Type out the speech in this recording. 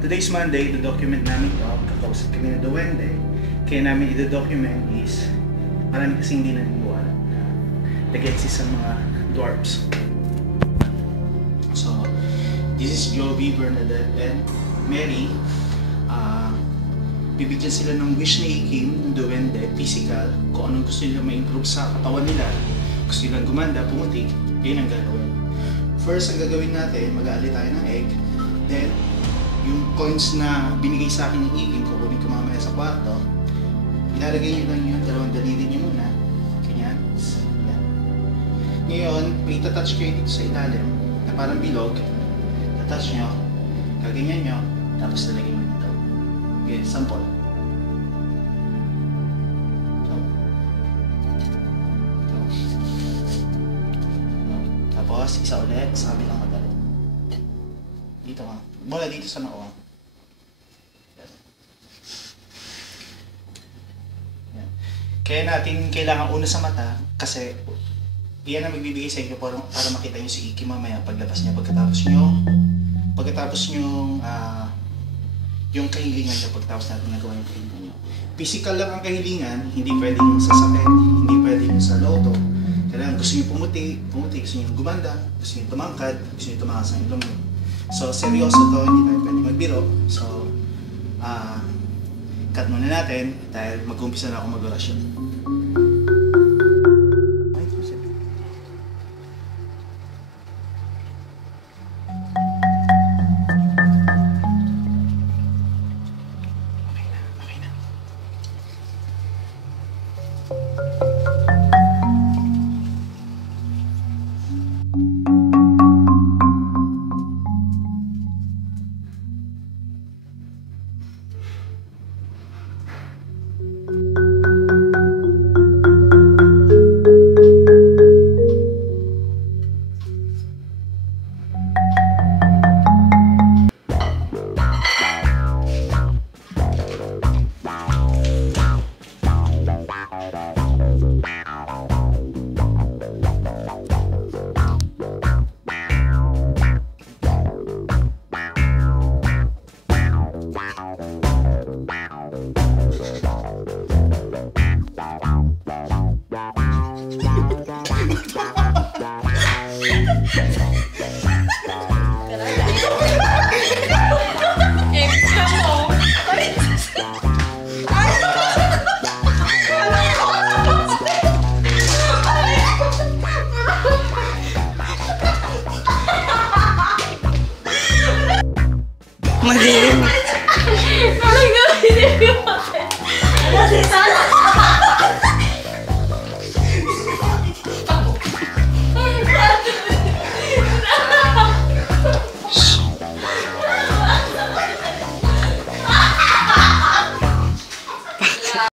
today's Monday, i-document namin to. Kakausap kami na duwende. Kaya namin i-document is marami kasi hindi naniniwala na nag-exist ang mga dwarfs. So, this is Joby, Bernadette, and Mary. Bibigyan sila ng wish ni Kim, ng duwende, physical, kung anong gusto nila ma-improve sa katawan nila. Gusto nilang gumanda, pumuti, yun ang gagawin. First, ang gagawin natin, mag-aali tayo ng egg. Then, yung coins na binigay sa akin ni Kim, kukunin ko mamaya sa kwarto, ilalagay nyo lang yun, dalawang daliri nyo muna. Ganyan. Yan. Ngayon, may itatouch kayo dito sa ilalim, na parang bilog. Tatouch nyo, kaganyan nyo, tapos lalagay nyo dito. Okay, sample. Tapos, isa ulit, sabi lang madali. Dito ka. Mula dito sa noo. Yan. Kaya natin kailangan una sa mata kasi iyan ang magbibigay sa inyo para makita nyo si Iki mamaya paglabas niya pagkatapos nyo yung kahilingan nyo pagkatapos natin nagawa yung kahilingan nyo. Physical lang ang kahilingan, hindi pwedeng sa sakit, hindi pwedeng sa loto. Kailangan gusto nyo pumuti, gusto nyo gumanda, gusto nyo tumangkad, gusto nyo tumakas ng ilong nyo. So, seryoso to, hindi tayo pwede magbiro. So, cut muna natin dahil mag-umpisa na ako mag-orasyon. Madilim. Ay, hindi ko. Kasi sana.